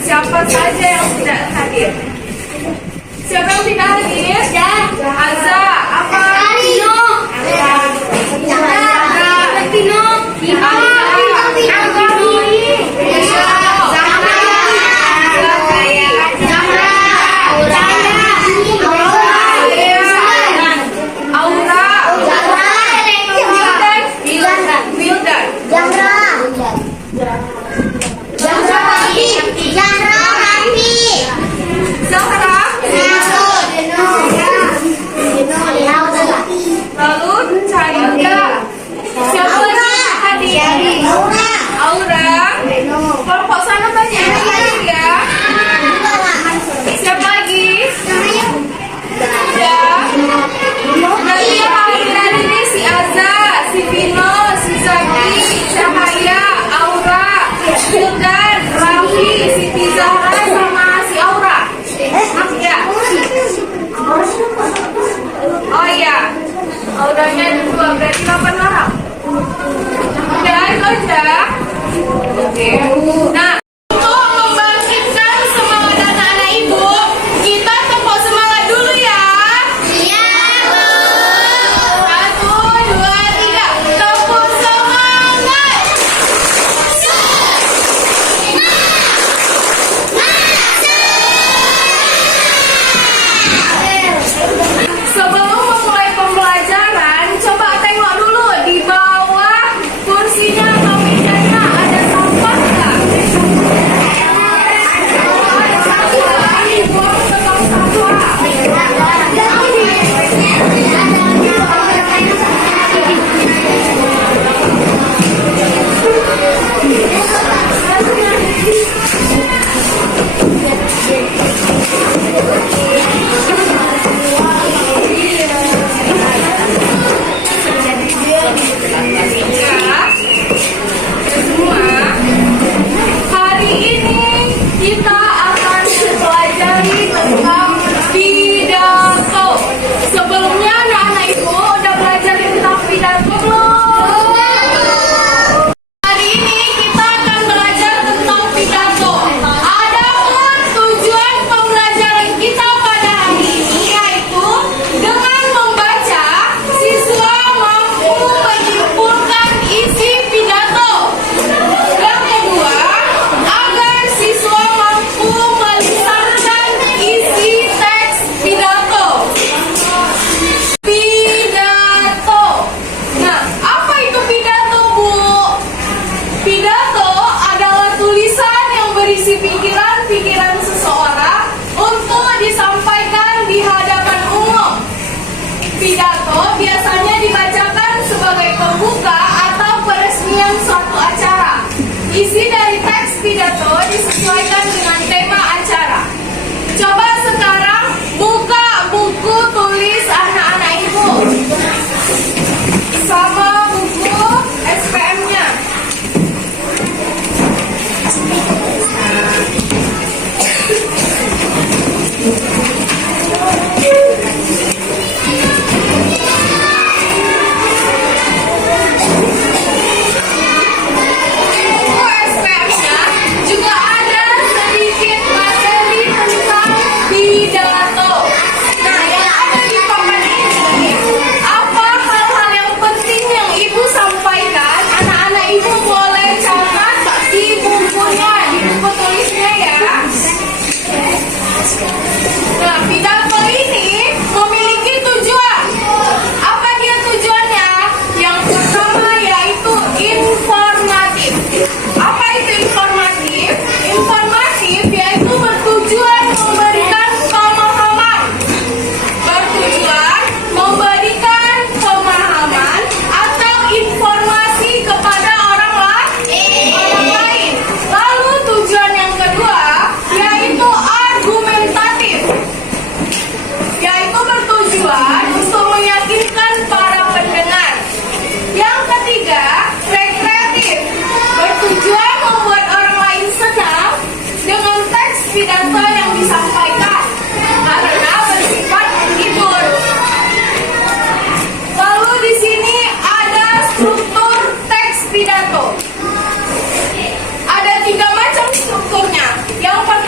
siapa saja yang tidak hadir? Siapa yang tidak hadir? Aza, apa? Pino. Lalu Cahaya. Siapa lagi hadir? Aura. Kelompok sana banyak yang hadir ya. Siapa lagi? Ya. Nanti yang hadir hari ini si Aza, si Vino, si Zaki, Cahaya, Aura, Hildan, Raffi, Siti Zahra, sama si Aura. Ya. Oh iya. Auranya ada 2, berarti 8 orang. Udah, itu aja. Oke. Nah, untuk membangkitkan semangat anak-anak ibu, kita tepuk semangat dulu ya. Iya, Bu. 1, 2, 3. Tepuk semangat. Sebelum memulai pembelajaran, coba tengok dulu di bawah kursinya atau mejanya ada sampah nggak? Ada sampah, buang ke tong sampah. Hari ini kita akan pelajari tentang pidato. Sebelumnya anak-anak ibu udah belajar tentang pidato belum? Hari ini kita akan belajar tentang pidato. Adapun tujuan pembelajaran kita pada hari ini yaitu dengan membaca, siswa mampu menyimpulkan isi pidato. Yang kedua, agar siswa mampu melisankan isi teks pidato. Pidato. Nah, apa itu pidato, Bu? Pidato adalah tulisan yang berisi pikiran-pikiran seseorang untuk disampaikan di hadapan umum. Pidato biasanya dibacakan sebagai pembuka atau peresmian suatu acara. Isi dari teks pidato disesuaikan dengan tema acara. Coba sekarang buka buku tulis anak-anak ibu sama buku SPM-nya. Buku SPM-nya juga ada sedikit materi tentang pidato. Nah, yang ada di papan ini, apa hal-hal yang penting yang ibu sampaikan? Anak-anak ibu boleh catat di bukunya, di buku tulisnya ya. Nah, pidato ini memiliki tujuan. Apa dia tujuannya? Yang pertama yaitu informatif. Apa itu informatif? Informatif yaitu bertujuan memberikan pemahaman. Bertujuan memberikan pemahaman atau informasi kepada orang lain. Lalu tujuan yang kedua yaitu argumentatif, yaitu bertujuan untuk meyakinkan para pendengar. Yang ketiga, rekreatif, bertujuan membuat orang lain senang dengan teks pidato yang disampaikan karena bersifat menghibur. Lalu di sini ada struktur teks pidato. Ada 3 macam strukturnya. Yang pertama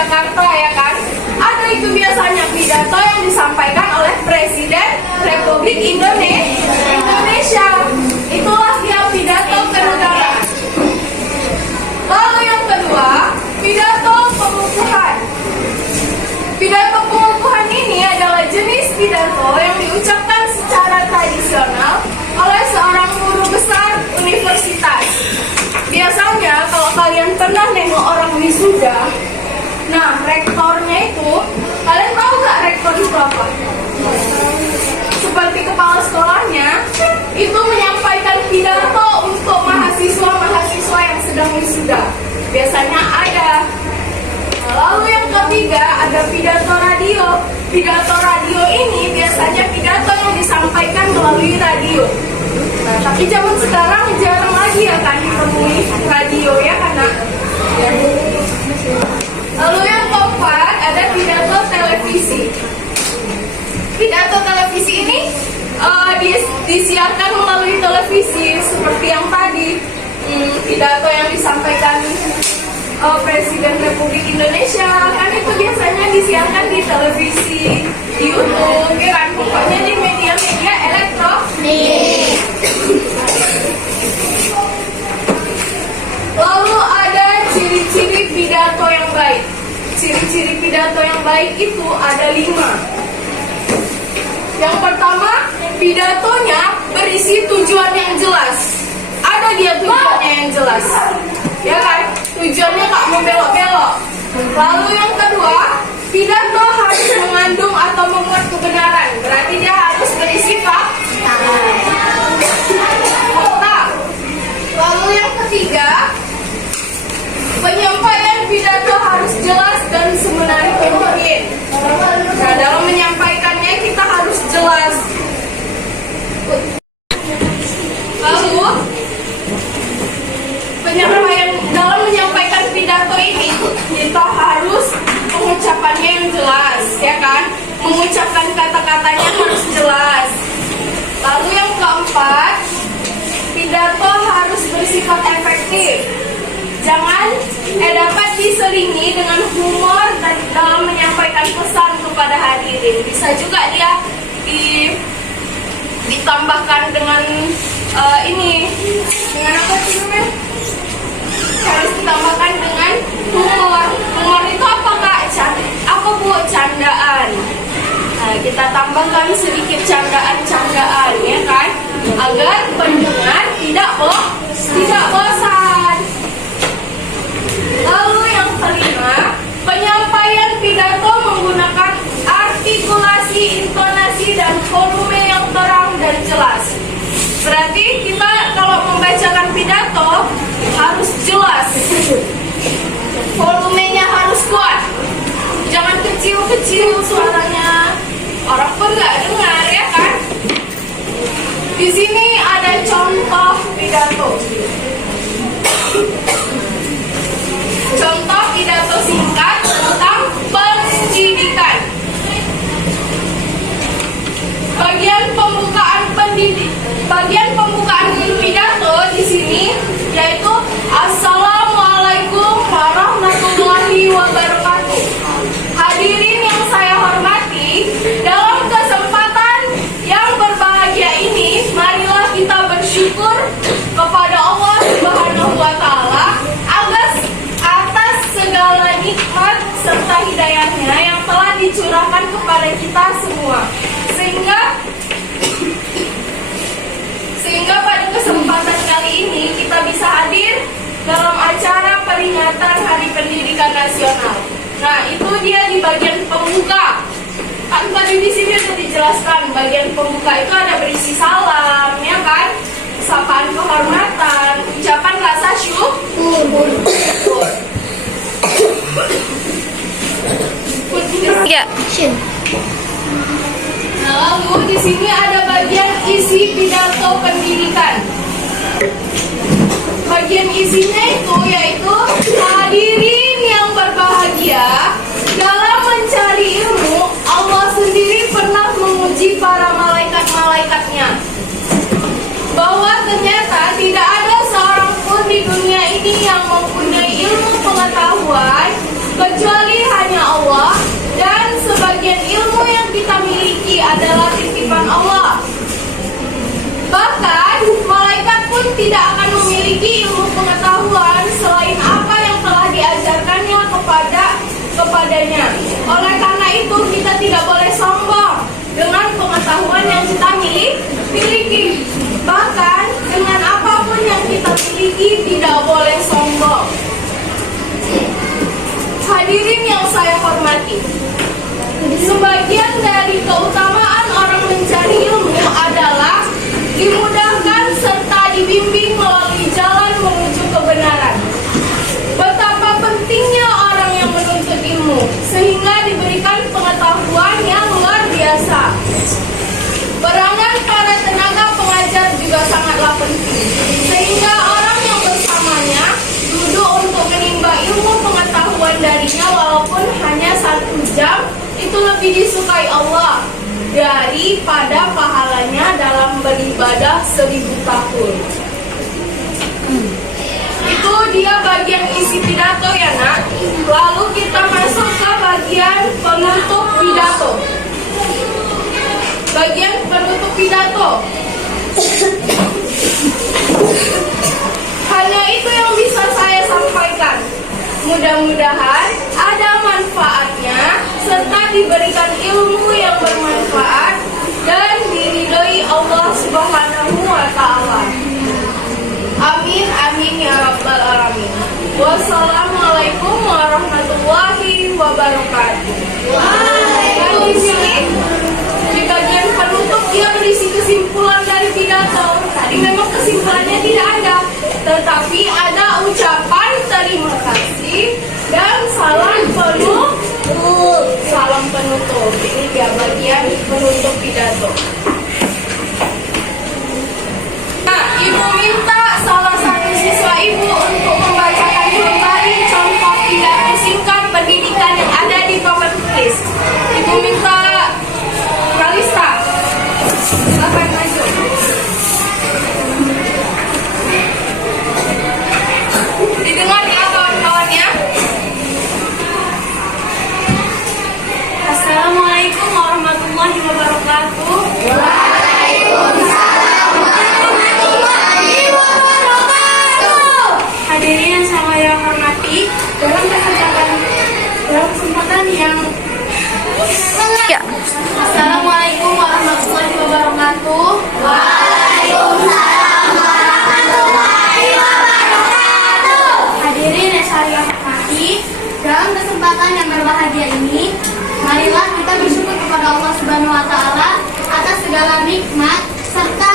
Jakarta ya kan. Ada itu biasanya pidato yang disampaikan oleh Presiden Republik Indonesia. Itulah dia pidato kenegaraan. Lalu yang kedua, pidato pengukuhan. Pidato pengukuhan ini adalah jenis pidato yang diucapkan secara tradisional oleh seorang guru besar universitas. Biasanya kalau kalian pernah nengok orang wisuda, nah rektornya itu, kalian tahu nggak rektor itu apa? Seperti kepala sekolahnya, itu menyampaikan pidato untuk mahasiswa-mahasiswa yang sedang wisuda. Biasanya ada. Lalu yang ketiga ada pidato radio. Pidato radio ini biasanya pidato yang disampaikan melalui radio. Nah, tapi zaman sekarang jarang lagi ya kan ditemui radio ya karena. Lalu yang keempat ada pidato televisi. Pidato televisi ini disiarkan melalui televisi seperti yang tadi. Pidato yang disampaikan Presiden Republik Indonesia kan itu biasanya disiarkan di televisi, di YouTube, ya kan? Pokoknya di media-media elektronik. Lalu ada ciri-ciri pidato yang baik. Ciri-ciri pidato yang baik itu ada 5. Yang pertama, pidatonya berisi tujuan yang jelas. Ada dia tujuannya yang jelas, ya kan? Tujuannya tak membelok-belok. Lalu yang kedua, pidato harus mengandung atau memuat kebenaran. Berarti dia harus berisi fakta. Lalu yang ketiga, penyampaian pidato harus jelas dan semenarik mungkin. Nah, dalam menyampaikannya kita harus jelas. Lalu dalam menyampaikan pidato ini kita harus mengucapannya yang jelas, ya kan? Mengucapkan kata-katanya harus jelas. Lalu yang keempat, pidato harus bersifat efektif. Jangan dapat diselingi dengan humor dan dalam menyampaikan pesan kepada hadirin. Bisa juga dia ditambahkan dengan dengan apa sih namanya? Harus ditambahkan dengan humor. Humor itu apa kak? Apa bu? Candaan. Nah, kita tambahkan sedikit candaan-candaan, ya kan? Agar pendengar tidak bosan. Lalu yang kelima, penyampaian pidato menggunakan artikulasi, intonasi, dan volume yang terang dan jelas. Berarti kita kalau membacakan pidato harus jelas, volumenya harus kuat, jangan kecil-kecil suaranya, orang pun nggak dengar, ya kan? Di sini ada contoh pidato. Contoh pidato singkat tentang pendidikan. Bagian pembukaan pidato di sini yaitu Assalamualaikum warahmatullahi wabarakatuh. Hadirin yang saya hormati, dalam kesempatan yang berbahagia ini, marilah kita bersyukur kepada Allah Subhanahu wa taala atas segala nikmat serta hidayahnya yang telah dicurahkan kepada kita semua. Sehingga pada kesempatan kali ini kita bisa hadir dalam acara peringatan Hari Pendidikan Nasional. Nah, itu dia di bagian pembuka. Kan tadi di sini sudah dijelaskan bagian pembuka itu ada berisi salam, ya kan? Sapaan kehormatan, ucapan rasa syukur. Ya. Nah, lalu di sini ada bagian isi pidato pendidikan. Bagian isinya itu yaitu hadirin yang berbahagia, dalam mencari ilmu Allah sendiri pernah menguji para malaikat-malaikatnya bahwa ternyata tidak ada seorang pun di dunia ini yang mempunyai ilmu pengetahuan kecuali adalah titipan Allah. Bahkan malaikat pun tidak akan memiliki ilmu pengetahuan selain apa yang telah diajarkannya kepadanya. Oleh karena itu kita tidak boleh sombong dengan pengetahuan yang kita miliki. Bahkan dengan apapun yang kita miliki tidak boleh sombong. Hadirin yang saya hormati, sebagian dari keutamaan orang mencari ilmu adalah dimudahkan serta dibimbing melalui jalan menuju kebenaran. Betapa pentingnya orang yang menuntut ilmu sehingga diberikan pengetahuan yang luar biasa. Peranan para tenaga pengajar juga sangatlah penting, sehingga orang yang bersamanya duduk untuk menimba ilmu pengetahuan darinya walaupun hanya 1 jam, itu lebih disukai Allah daripada pahalanya dalam beribadah 1000 tahun. Itu dia bagian isi pidato ya nak. Lalu kita masuk ke bagian penutup pidato. Bagian penutup pidato. Hanya itu yang bisa saya sampaikan. Mudah-mudahan ada manfaatnya serta diberikan ilmu yang bermanfaat dan diridhoi Allah Subhanahu wa taala. Amin amin ya rabbal alamin. Wassalamualaikum warahmatullahi wabarakatuh. Dan di sini di bagian penutup dia berisi kesimpulan dari pidato. Tadi memang kesimpulannya tidak ada, tetapi ada ucapan terima kasih dan salam penutup. Ini dia bagian penutup pidato. Nah, ibu minta salah satu siswa ibu untuk membacakan kembali contoh pidato singkat pendidikan yang ada di papan tulis. Ibu minta Kalista, silakan maju. Didengar ya kawan-kawannya. Assalamualaikum warahmatullahi wabarakatuh. Waalaikumsalam warahmatullahi wabarakatuh. Hadirin yang saya hormati, dalam kesempatan yang Assalamualaikum warahmatullahi wabarakatuh. Waalaikumsalam warahmatullahi wabarakatuh. Hadirin yang saya hormati, dalam kesempatan yang berbahagia ini, marilah kita bersyukur kepada Allah Subhanahu wa taala atas segala nikmat serta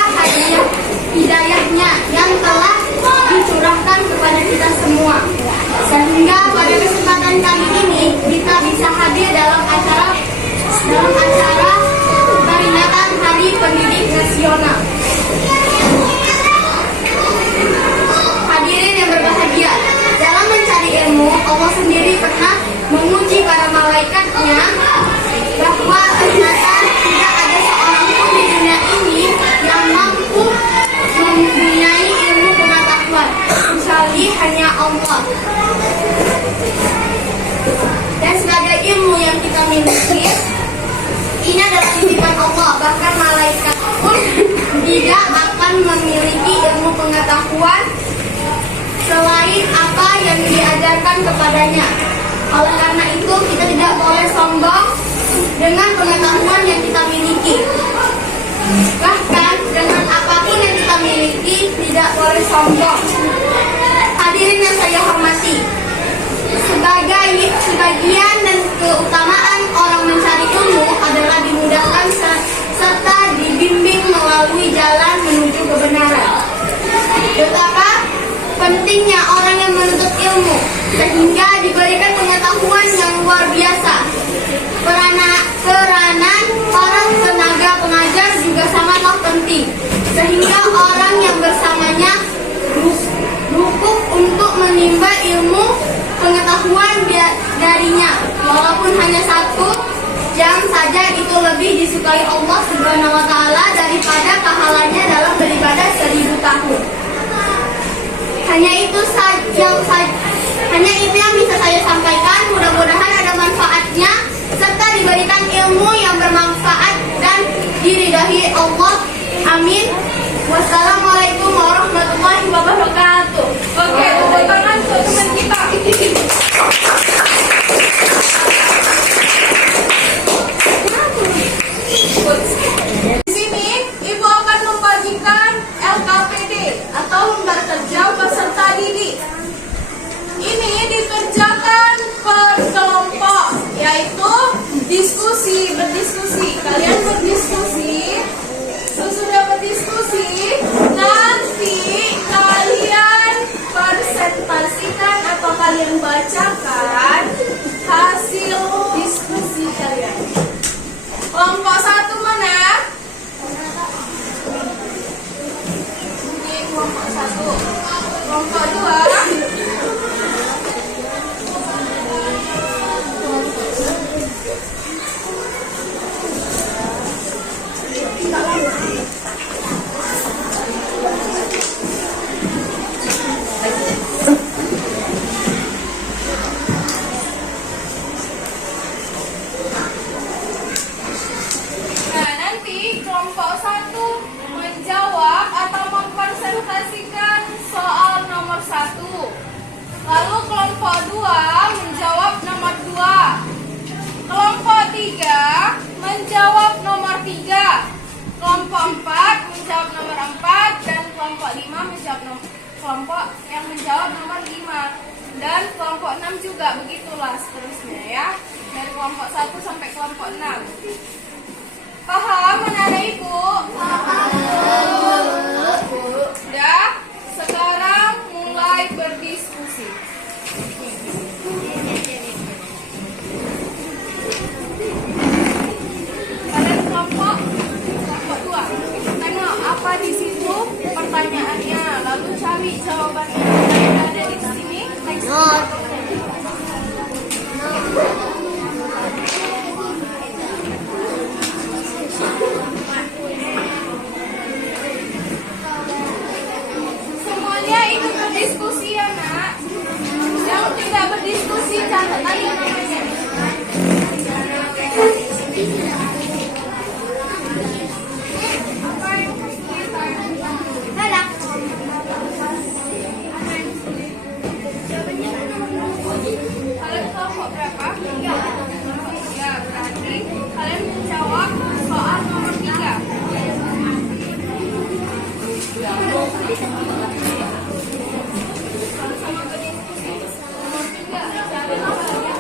hidayahnya yang telah dicurahkan kepada kita semua. Sehingga pada kesempatan kali ini kita bisa hadir dalam acara peringatan Hari Pendidik Nasional. Hadirin yang berbahagia, dalam mencari ilmu, Allah sendiri pernah menguji para malaikatnya bahwa ternyata tidak ada seorang pun di dunia ini yang mampu mempunyai ilmu pengetahuan kecuali hanya Allah. Dan sebagai ilmu yang kita miliki, ini adalah titipan Allah. Bahkan malaikat pun tidak akan memiliki ilmu pengetahuan selain apa yang diajarkan kepadanya. Oleh karena itu kita tidak boleh sombong dengan pengetahuan yang kita miliki. Bahkan dengan apapun yang kita miliki tidak boleh sombong. Hadirin yang saya hormati, sebagian dan keutamaan orang mencari ilmu adalah dimudahkan serta dibimbing melalui jalan menuju kebenaran. Betapa pentingnya orang yang menuntut ilmu sehingga diberikan pengetahuan yang luar biasa. Peranan para tenaga pengajar juga sangatlah penting, sehingga orang yang bersamanya cukup untuk menimba ilmu pengetahuan darinya, walaupun hanya 1 jam saja, itu lebih disukai Allah Subhanahu wa taala daripada pahalanya dalam beribadah 1000 tahun. Hanya itu yang bisa saya sampaikan. Mudah-mudahan ada manfaatnya serta diberikan ilmu yang bermanfaat dan menjawab nomor 5. Dan kelompok 6 juga, begitulah seterusnya ya. Dari kelompok 1 sampai kelompok 6. Paham anak-anak Ibu? Ya, sekarang mulai berdiskusi. Kalian kelompok 2. Tengok apa di situ pertanyaannya, lalu cari jawabannya. Yang ada di sini teks. Semuanya ikut berdiskusi ya nak. Yang tidak berdiskusi catat aja namanya. Apa yang kesulitan? Kalian kelompok berapa? 3. Ya, berarti kalian menjawab soal nomor 3. Sama berdiskusi. Nomor 3, cari bagian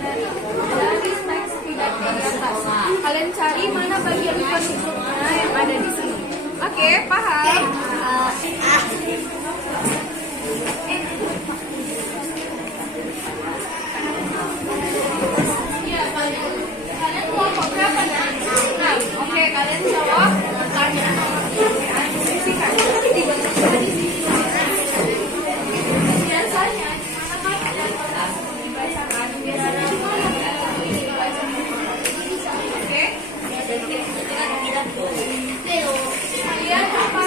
dari teks pidato di atas. Kalian cari mana bagian penutupnya yang ada di sini. Oke, paham? Iya, kalian kelompok berapa nak? 6. Oke, kalian jawab pertanyaan nomor 3. Sisikan. Biasanya dibacakan biasanya cuma oke. Kalian apa?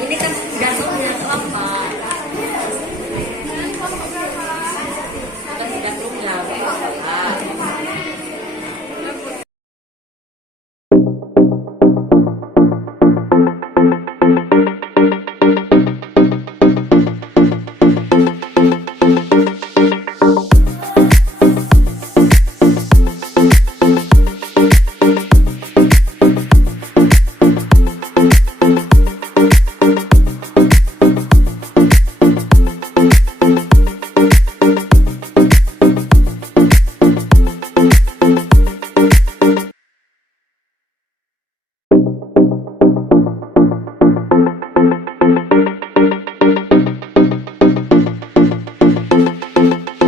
Ini kan jatuhnya apa? Kalian kelompok berapa? Kan jatuhnya apa?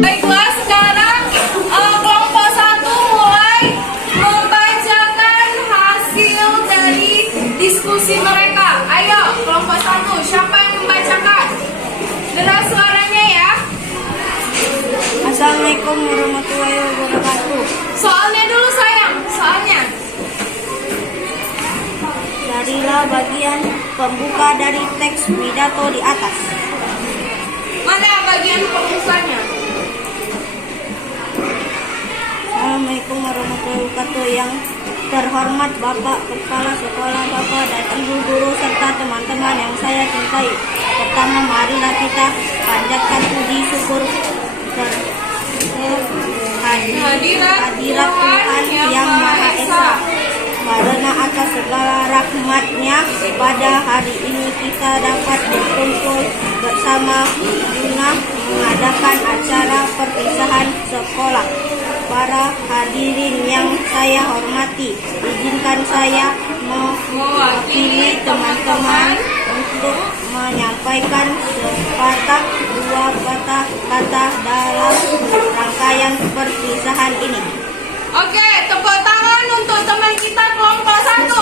Baiklah, sekarang kelompok 1 mulai membacakan hasil dari diskusi mereka. Ayo, kelompok 1, siapa yang membacakan? Deras suaranya ya. Assalamualaikum warahmatullahi wabarakatuh. Soalnya dulu sayang, soalnya. Carilah bagian pembuka dari teks pidato di atas. Mana bagian pembukanya? Assalamualaikum warahmatullahi wabarakatuh. Yang terhormat Bapak Kepala Sekolah, Bapak dan Ibu Guru serta teman-teman yang saya cintai. Pertama, marilah kita panjatkan puji syukur hadirat Tuhan yang Maha Esa. Karena atas segala rahmat-Nya pada hari ini kita dapat berkumpul bersama guna mengadakan acara perpisahan sekolah. Para hadirin yang saya hormati, izinkan saya mewakili teman-teman untuk menyampaikan sepatah dua patah kata dalam rangkaian perpisahan ini. Oke, tepuk tangan untuk teman kita kelompok 1.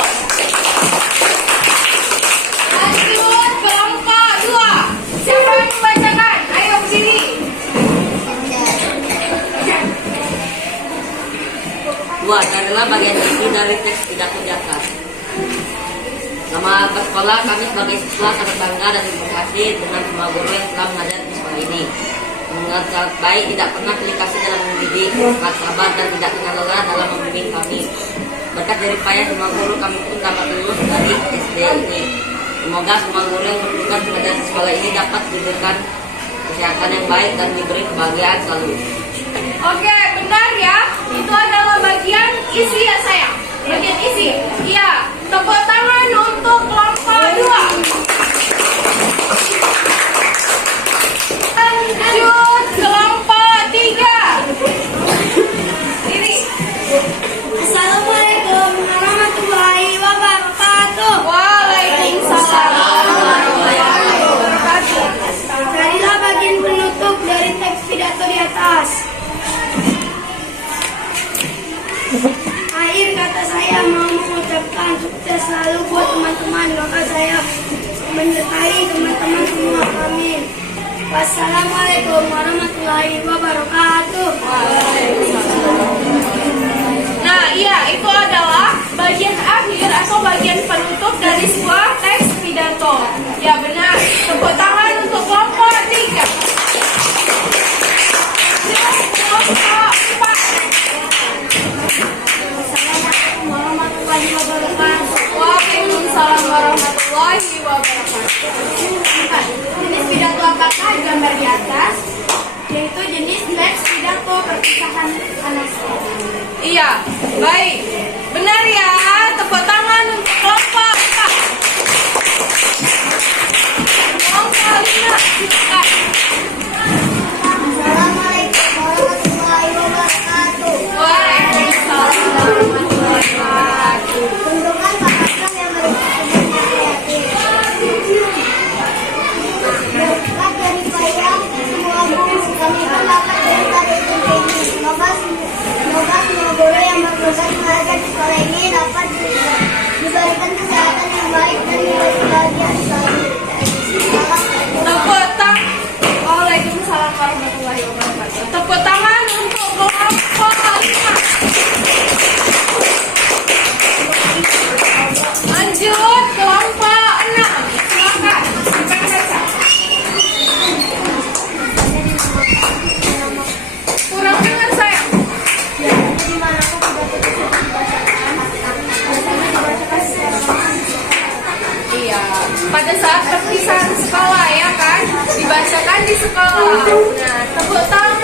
Lanjut kelompok 2. Siapa yang membacakan? Ayo ke sini. Dua, carilah bagian isi dari teks pidato di atas. Nama sekolah, kami sebagai siswa sangat bangga dan terima kasih dengan semua guru yang telah mengajar di sekolah ini. Dengan sangat baik, tidak pernah pilih kasih dalam mendidik, sangat sabar dan tidak kenal lelah dalam membimbing kami. Berkat jerih payah semua guru, kami pun dapat lulus dari SD ini. Semoga semua guru yang bertugas mengajar di sekolah ini dapat diberikan kesehatan yang baik dan diberi kebahagiaan selalu. Oke, benar ya. Itu adalah bagian isi ya sayang. Bagian isi. Iya. Tepuk tangan untuk kelompok 2. atas. Akhir kata saya mau mengucapkan sukses selalu buat teman-teman. Maka saya menyertai teman-teman semua. Amin. Wassalamualaikum warahmatullahi wabarakatuh. Nah, iya, itu adalah bagian akhir atau bagian penutup dari sebuah teks pidato. Ya benar, tepuk tangan untuk kelompok 3. Kelompok 4. Assalamualaikum warahmatullahi wabarakatuh. Waalaikumsalam warahmatullahi wabarakatuh. Jenis pidato apakah gambar di atas? Yaitu jenis teks pidato perpisahan anak sekolah. Iya, baik. Benar ya, tepuk tangan untuk kelompok 4. Kelompok 5, silakan. Assalamualaikum warahmatullahi wabarakatuh. Waalaikumsalam warahmatullahi wabarakatuh. Tunjukkan pasangan yang berkepentingan kreatif. Berkat dari payah semua guru, kami pun dapat belajar ilmu ini. Semoga semua guru yang bertugas mengajar di sekolah ini dapat diberikan kesehatan yang baik dan nilai kebahagiaan selalu. Tepuk tangan. Waalaikumsalam warahmatullahi wabarakatuh. Tepuk tangan untuk kelompok 5. Lanjut kelompok 6. Silakan. Silakan baca. Kurang dengar saya. Iya, pada saat perpisahan sekolah ya kan, dibacakan di sekolah. Nah, tepuk tangan